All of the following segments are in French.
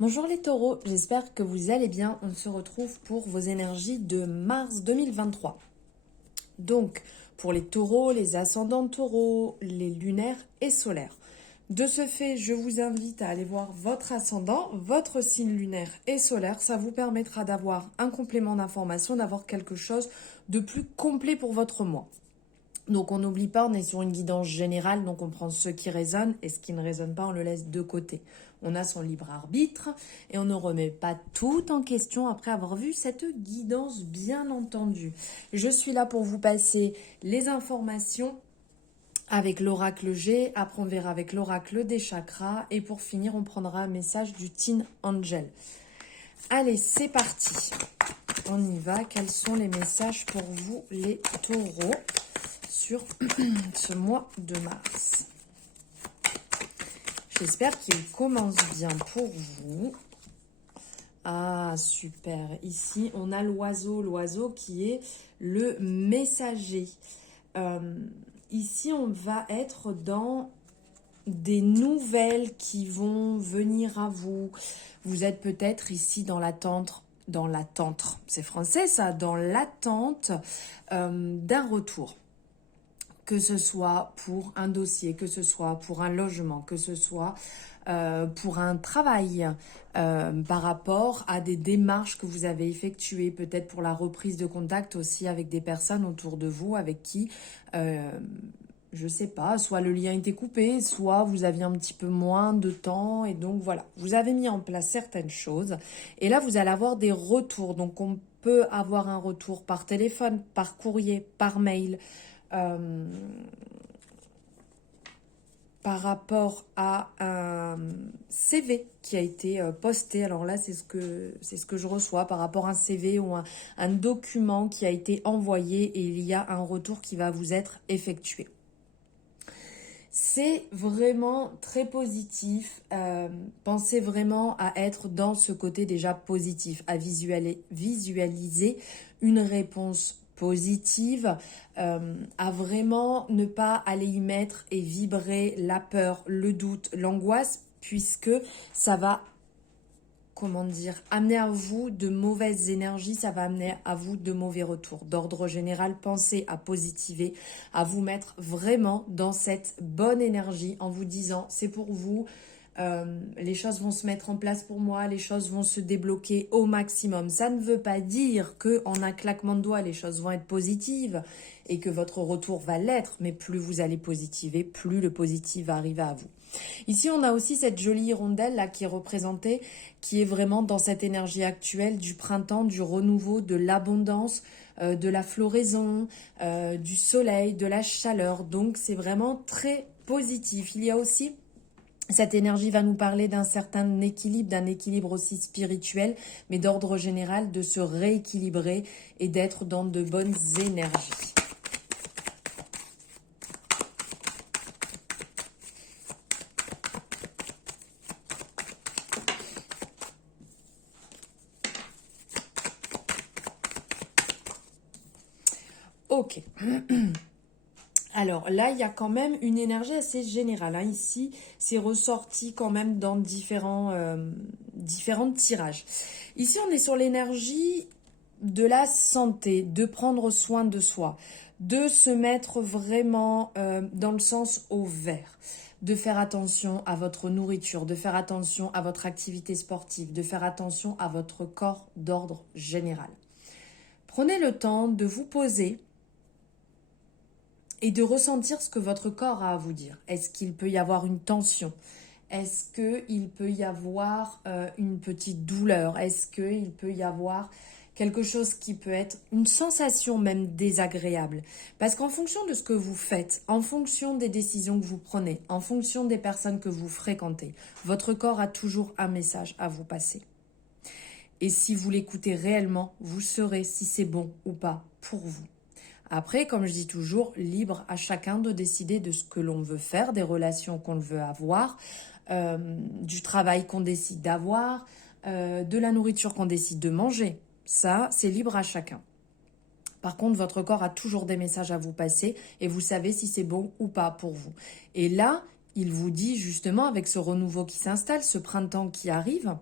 Bonjour les taureaux, j'espère que vous allez bien. On se retrouve pour vos énergies de mars 2023. Donc, pour les taureaux, les ascendants taureaux, les lunaires et solaires. De ce fait, je vous invite à aller voir votre ascendant, votre signe lunaire et solaire. Ça vous permettra d'avoir un complément d'information, d'avoir quelque chose de plus complet pour votre mois. Donc on n'oublie pas, on est sur une guidance générale, donc on prend ce qui résonne et ce qui ne résonne pas, on le laisse de côté. On a son libre arbitre et on ne remet pas tout en question après avoir vu cette guidance, bien entendu. Je suis là pour vous passer les informations avec l'oracle G, après on verra avec l'oracle des chakras et pour finir on prendra un message du Teen Angel. Allez, c'est parti. On y va. Quels sont les messages pour vous les taureaux sur ce mois de mars? J'espère qu'il commence bien pour vous. Ah, super. Ici, on a l'oiseau qui est le messager. Ici, on va être dans des nouvelles qui vont venir à vous. Vous êtes peut-être ici dans l'attente, c'est français ça, dans l'attente d'un retour. Que ce soit pour un dossier, que ce soit pour un logement, que ce soit pour un travail, par rapport à des démarches que vous avez effectuées, peut-être pour la reprise de contact aussi avec des personnes autour de vous, avec qui, je sais pas, soit le lien était coupé, soit vous aviez un petit peu moins de temps, et donc voilà, vous avez mis en place certaines choses, et là vous allez avoir des retours, donc on peut avoir un retour par téléphone, par courrier, par mail, par rapport à un CV qui a été posté. Alors là, c'est ce que je reçois par rapport à un CV ou un document qui a été envoyé et il y a un retour qui va vous être effectué. C'est vraiment très positif. Pensez vraiment à être dans ce côté déjà positif, à visualiser une réponse positive, à vraiment ne pas aller y mettre et vibrer la peur, le doute, l'angoisse, puisque ça va, comment dire, amener à vous de mauvaises énergies, ça va amener à vous de mauvais retours. D'ordre général, pensez à positiver, à vous mettre vraiment dans cette bonne énergie en vous disant c'est pour vous, les choses vont se mettre en place pour moi, les choses vont se débloquer au maximum. Ça ne veut pas dire qu'en un claquement de doigts, les choses vont être positives et que votre retour va l'être, mais plus vous allez positiver, plus le positif va arriver à vous. Ici, on a aussi cette jolie hirondelle là qui est représentée, qui est vraiment dans cette énergie actuelle du printemps, du renouveau, de l'abondance, de la floraison, du soleil, de la chaleur. Donc, c'est vraiment très positif. Il y a aussi cette énergie va nous parler d'un certain équilibre, d'un équilibre aussi spirituel, mais d'ordre général, de se rééquilibrer et d'être dans de bonnes énergies. Ok. Alors là, il y a quand même une énergie assez générale. Hein. Ici, c'est ressorti quand même dans différents tirages. Ici, on est sur l'énergie de la santé, de prendre soin de soi, de se mettre vraiment dans le sens au vert, de faire attention à votre nourriture, de faire attention à votre activité sportive, de faire attention à votre corps d'ordre général. Prenez le temps de vous poser et de ressentir ce que votre corps a à vous dire. Est-ce qu'il peut y avoir une tension? Est-ce qu'il peut y avoir une petite douleur? Est-ce qu'il peut y avoir quelque chose qui peut être une sensation même désagréable? Parce qu'en fonction de ce que vous faites, en fonction des décisions que vous prenez, en fonction des personnes que vous fréquentez, votre corps a toujours un message à vous passer. Et si vous l'écoutez réellement, vous saurez si c'est bon ou pas pour vous. Après, comme je dis toujours, libre à chacun de décider de ce que l'on veut faire, des relations qu'on veut avoir, du travail qu'on décide d'avoir, de la nourriture qu'on décide de manger. Ça, c'est libre à chacun. Par contre, votre corps a toujours des messages à vous passer et vous savez si c'est bon ou pas pour vous. Et là, il vous dit justement, avec ce renouveau qui s'installe, ce printemps qui arrive,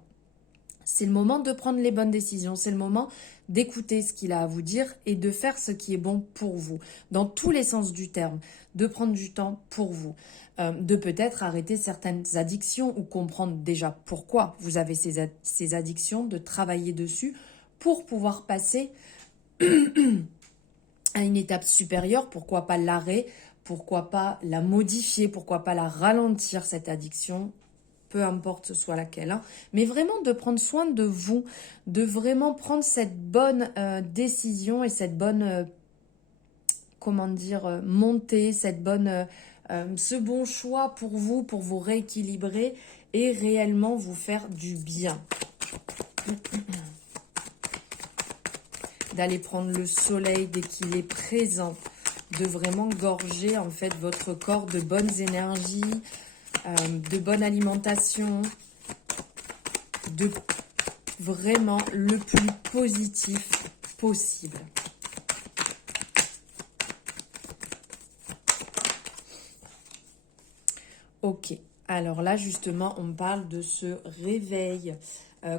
C'est le moment de prendre les bonnes décisions, c'est le moment d'écouter ce qu'il a à vous dire et de faire ce qui est bon pour vous, dans tous les sens du terme, de prendre du temps pour vous, de peut-être arrêter certaines addictions ou comprendre déjà pourquoi vous avez ces addictions, de travailler dessus pour pouvoir passer à une étape supérieure, pourquoi pas l'arrêt, pourquoi pas la modifier, pourquoi pas la ralentir cette addiction, peu importe ce soit laquelle, hein. Mais vraiment de prendre soin de vous, de vraiment prendre cette bonne décision et cette bonne, comment dire, montée, cette bonne, ce bon choix pour vous rééquilibrer et réellement vous faire du bien. D'aller prendre le soleil dès qu'il est présent, de vraiment gorger en fait votre corps de bonnes énergies, de bonne alimentation, de vraiment le plus positif possible. Ok, alors là justement on parle de ce réveil,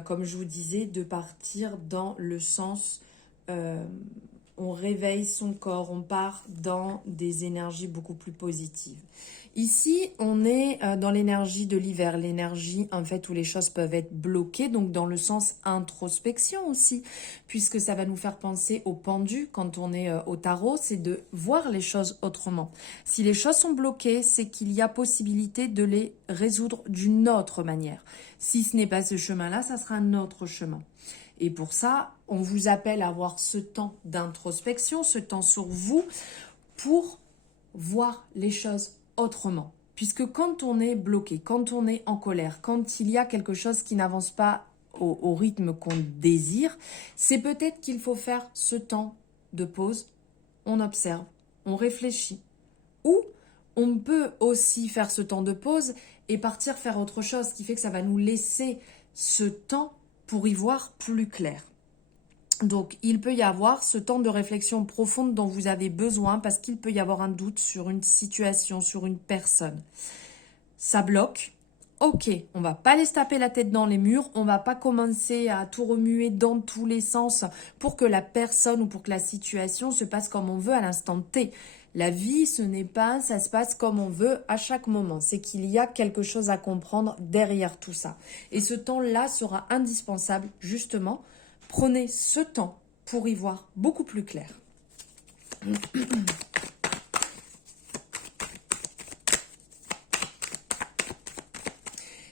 comme je vous disais, de partir dans le sens, on réveille son corps, on part dans des énergies beaucoup plus positives. Ici, on est dans l'énergie de l'hiver, l'énergie en fait où les choses peuvent être bloquées, donc dans le sens introspection aussi, puisque ça va nous faire penser au pendu quand on est au tarot, c'est de voir les choses autrement. Si les choses sont bloquées, c'est qu'il y a possibilité de les résoudre d'une autre manière. Si ce n'est pas ce chemin-là, ça sera un autre chemin. Et pour ça, on vous appelle à avoir ce temps d'introspection, ce temps sur vous pour voir les choses autrement. Puisque quand on est bloqué, quand on est en colère, quand il y a quelque chose qui n'avance pas au rythme qu'on désire, c'est peut-être qu'il faut faire ce temps de pause, on observe, on réfléchit. Ou on peut aussi faire ce temps de pause et partir faire autre chose, ce qui fait que ça va nous laisser ce temps pour y voir plus clair. Donc, il peut y avoir ce temps de réflexion profonde dont vous avez besoin parce qu'il peut y avoir un doute sur une situation, sur une personne. Ça bloque. Ok, on va pas aller se taper la tête dans les murs, on va pas commencer à tout remuer dans tous les sens pour que la personne ou pour que la situation se passe comme on veut à l'instant T. La vie, ce n'est pas, ça se passe comme on veut à chaque moment. C'est qu'il y a quelque chose à comprendre derrière tout ça. Et ce temps-là sera indispensable, justement. Prenez ce temps pour y voir beaucoup plus clair.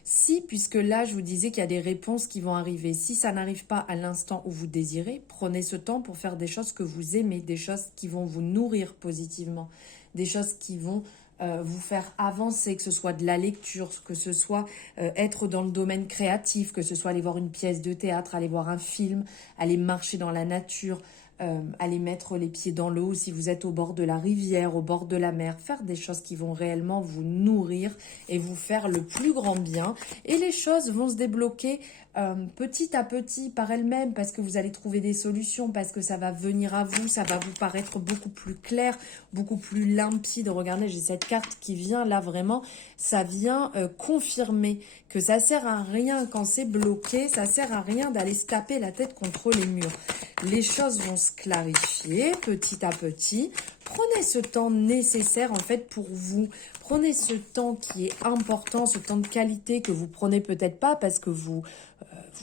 Si, puisque là, je vous disais qu'il y a des réponses qui vont arriver. Si ça n'arrive pas à l'instant où vous désirez, prenez ce temps pour faire des choses que vous aimez, des choses qui vont vous nourrir positivement, des choses qui vont vous faire avancer, que ce soit de la lecture, que ce soit être dans le domaine créatif, que ce soit aller voir une pièce de théâtre, aller voir un film, aller marcher dans la nature, aller mettre les pieds dans l'eau si vous êtes au bord de la rivière, au bord de la mer, faire des choses qui vont réellement vous nourrir et vous faire le plus grand bien. Et les choses vont se débloquer petit à petit par elles-mêmes parce que vous allez trouver des solutions, parce que ça va venir à vous, ça va vous paraître beaucoup plus clair, beaucoup plus limpide. Regardez, j'ai cette carte qui vient là vraiment, ça vient confirmer que ça sert à rien quand c'est bloqué, ça sert à rien d'aller se taper la tête contre les murs. Les choses vont se clarifier petit à petit. Prenez ce temps nécessaire en fait pour vous. Prenez ce temps qui est important, ce temps de qualité que vous prenez peut-être pas parce que vous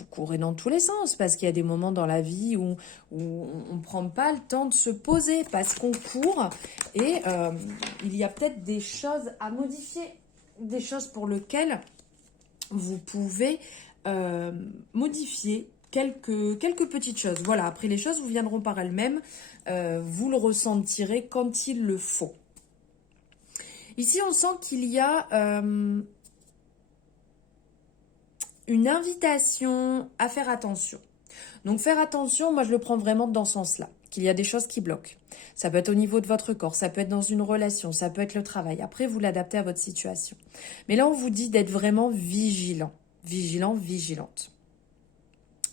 courez dans tous les sens, parce qu'il y a des moments dans la vie où on ne prend pas le temps de se poser, parce qu'on court et il y a peut-être des choses à modifier, des choses pour lesquelles vous pouvez modifier quelques petites choses. Voilà, après les choses vous viendront par elles-mêmes, vous le ressentirez quand il le faut. Ici, on sent qu'il y a une invitation à faire attention. Donc faire attention, moi je le prends vraiment dans ce sens-là, qu'il y a des choses qui bloquent. Ça peut être au niveau de votre corps, ça peut être dans une relation, ça peut être le travail. Après, vous l'adaptez à votre situation. Mais là, on vous dit d'être vraiment vigilant, vigilante.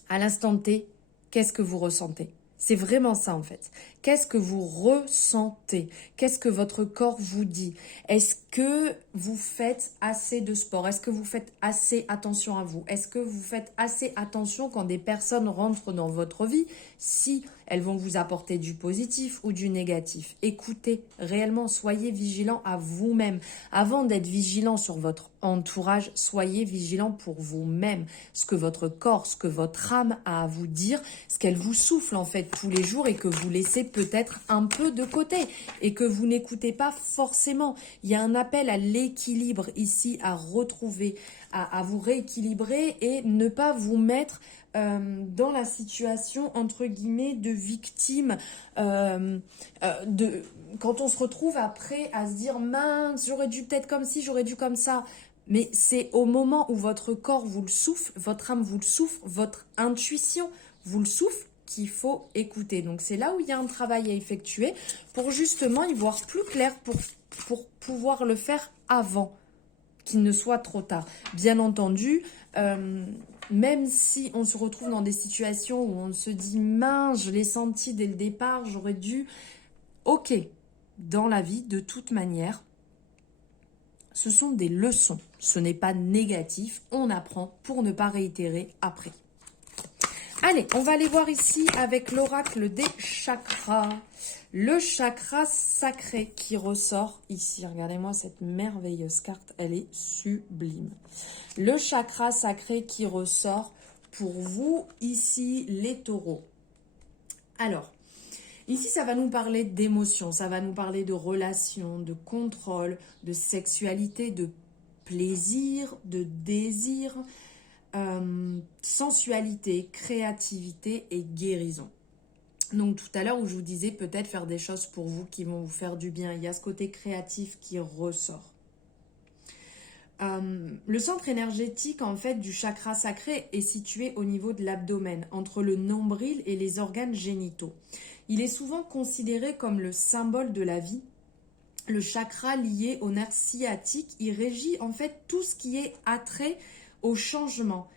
À l'instant T, qu'est-ce que vous ressentez? C'est vraiment ça en fait. Qu'est-ce que vous ressentez? Qu'est-ce que votre corps vous dit? Est-ce que vous faites assez de sport? Est-ce que vous faites assez attention à vous? Est-ce que vous faites assez attention quand des personnes rentrent dans votre vie, si elles vont vous apporter du positif ou du négatif? Écoutez réellement, soyez vigilant à vous-même. Avant d'être vigilant sur votre entourage, soyez vigilant pour vous-même. Ce que votre corps, ce que votre âme a à vous dire, ce qu'elle vous souffle en fait tous les jours et que vous laissez peut-être un peu de côté et que vous n'écoutez pas forcément. Il y a un appel à l'équilibre ici, à retrouver, à vous rééquilibrer et ne pas vous mettre dans la situation entre guillemets de victime, quand on se retrouve après à se dire mince, j'aurais dû peut-être comme ci, j'aurais dû comme ça. Mais c'est au moment où votre corps vous le souffle, votre âme vous le souffle, votre intuition vous le souffle, qu'il faut écouter. Donc c'est là où il y a un travail à effectuer pour justement y voir plus clair, pour pouvoir le faire avant qu'il ne soit trop tard. Bien entendu, même si on se retrouve dans des situations où on se dit mince, je l'ai senti dès le départ, j'aurais dû... Ok, dans la vie, de toute manière, ce sont des leçons. Ce n'est pas négatif, on apprend pour ne pas réitérer après. Allez, on va aller voir ici avec l'oracle des chakras. Le chakra sacré qui ressort ici. Regardez-moi cette merveilleuse carte, elle est sublime. Le chakra sacré qui ressort pour vous ici, les taureaux. Alors, ici, ça va nous parler d'émotions, ça va nous parler de relations, de contrôle, de sexualité, de plaisir, de désir, sensualité, créativité et guérison. Donc tout à l'heure où je vous disais peut-être faire des choses pour vous qui vont vous faire du bien, il y a ce côté créatif qui ressort. Le centre énergétique en fait du chakra sacré est situé au niveau de l'abdomen, entre le nombril et les organes génitaux. Il est souvent considéré comme le symbole de la vie. Le chakra lié au nerf sciatique, il régit en fait tout ce qui est attrait au changement,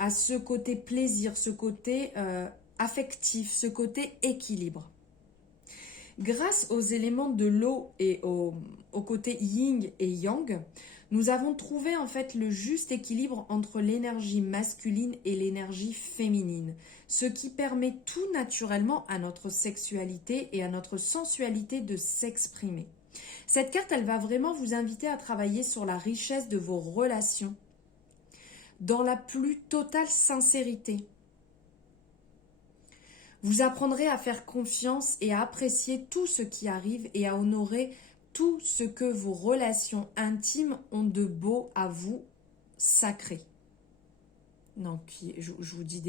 à ce côté plaisir, ce côté affectif, ce côté équilibre. Grâce aux éléments de l'eau et au côté yin et yang, nous avons trouvé en fait le juste équilibre entre l'énergie masculine et l'énergie féminine, ce qui permet tout naturellement à notre sexualité et à notre sensualité de s'exprimer. Cette carte, elle va vraiment vous inviter à travailler sur la richesse de vos relations, dans la plus totale sincérité. Vous apprendrez à faire confiance et à apprécier tout ce qui arrive et à honorer tout ce que vos relations intimes ont de beau à vous sacré. Non, je vous dis,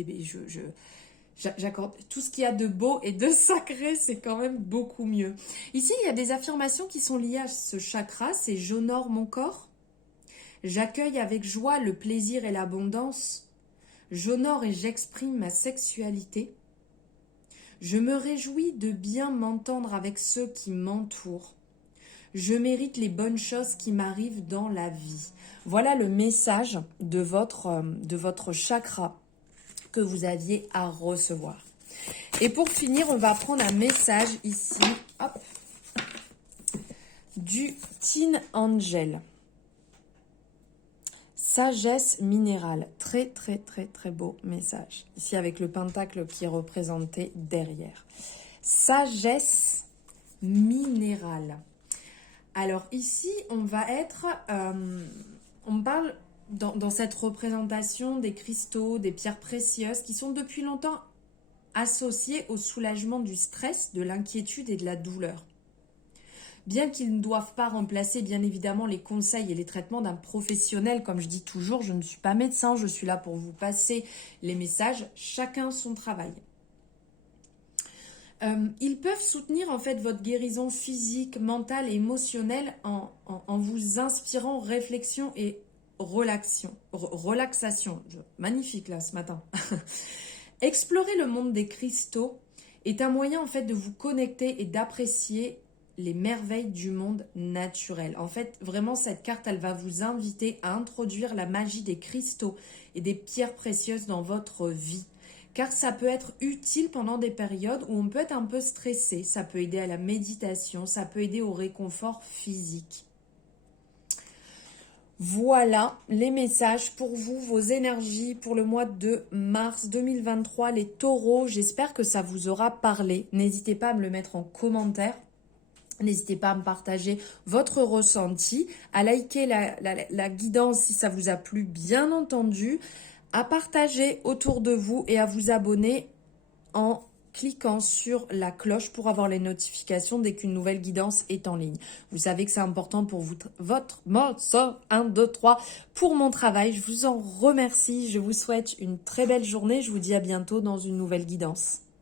j'accorde tout ce qu'il y a de beau et de sacré, c'est quand même beaucoup mieux. Ici, il y a des affirmations qui sont liées à ce chakra, c'est j'honore mon corps, j'accueille avec joie le plaisir et l'abondance, j'honore et j'exprime ma sexualité, je me réjouis de bien m'entendre avec ceux qui m'entourent. Je mérite les bonnes choses qui m'arrivent dans la vie. Voilà le message de votre chakra que vous aviez à recevoir. Et pour finir, on va prendre un message ici, hop, du Teen Angel. Sagesse minérale. Très, très, très, très beau message. Ici, avec le pentacle qui est représenté derrière. Sagesse minérale. Alors ici, on va être... on parle dans cette représentation des cristaux, des pierres précieuses qui sont depuis longtemps associés au soulagement du stress, de l'inquiétude et de la douleur. Bien qu'ils ne doivent pas remplacer bien évidemment les conseils et les traitements d'un professionnel, comme je dis toujours, je ne suis pas médecin, je suis là pour vous passer les messages, chacun son travail. Ils peuvent soutenir en fait votre guérison physique, mentale et émotionnelle en vous inspirant réflexion et relaxation. Magnifique là ce matin. Explorer le monde des cristaux est un moyen en fait de vous connecter et d'apprécier les merveilles du monde naturel. En fait, vraiment, cette carte, elle va vous inviter à introduire la magie des cristaux et des pierres précieuses dans votre vie. car ça peut être utile pendant des périodes où on peut être un peu stressé. Ça peut aider à la méditation, ça peut aider au réconfort physique. Voilà les messages pour vous, vos énergies pour le mois de mars 2023, les taureaux. J'espère que ça vous aura parlé. N'hésitez pas à me le mettre en commentaire. N'hésitez pas à me partager votre ressenti, à liker la guidance si ça vous a plu, bien entendu, à partager autour de vous et à vous abonner en cliquant sur la cloche pour avoir les notifications dès qu'une nouvelle guidance est en ligne. Vous savez que c'est important pour vous, votre mode 1, 2, 3 pour mon travail. Je vous en remercie. Je vous souhaite une très belle journée. Je vous dis à bientôt dans une nouvelle guidance.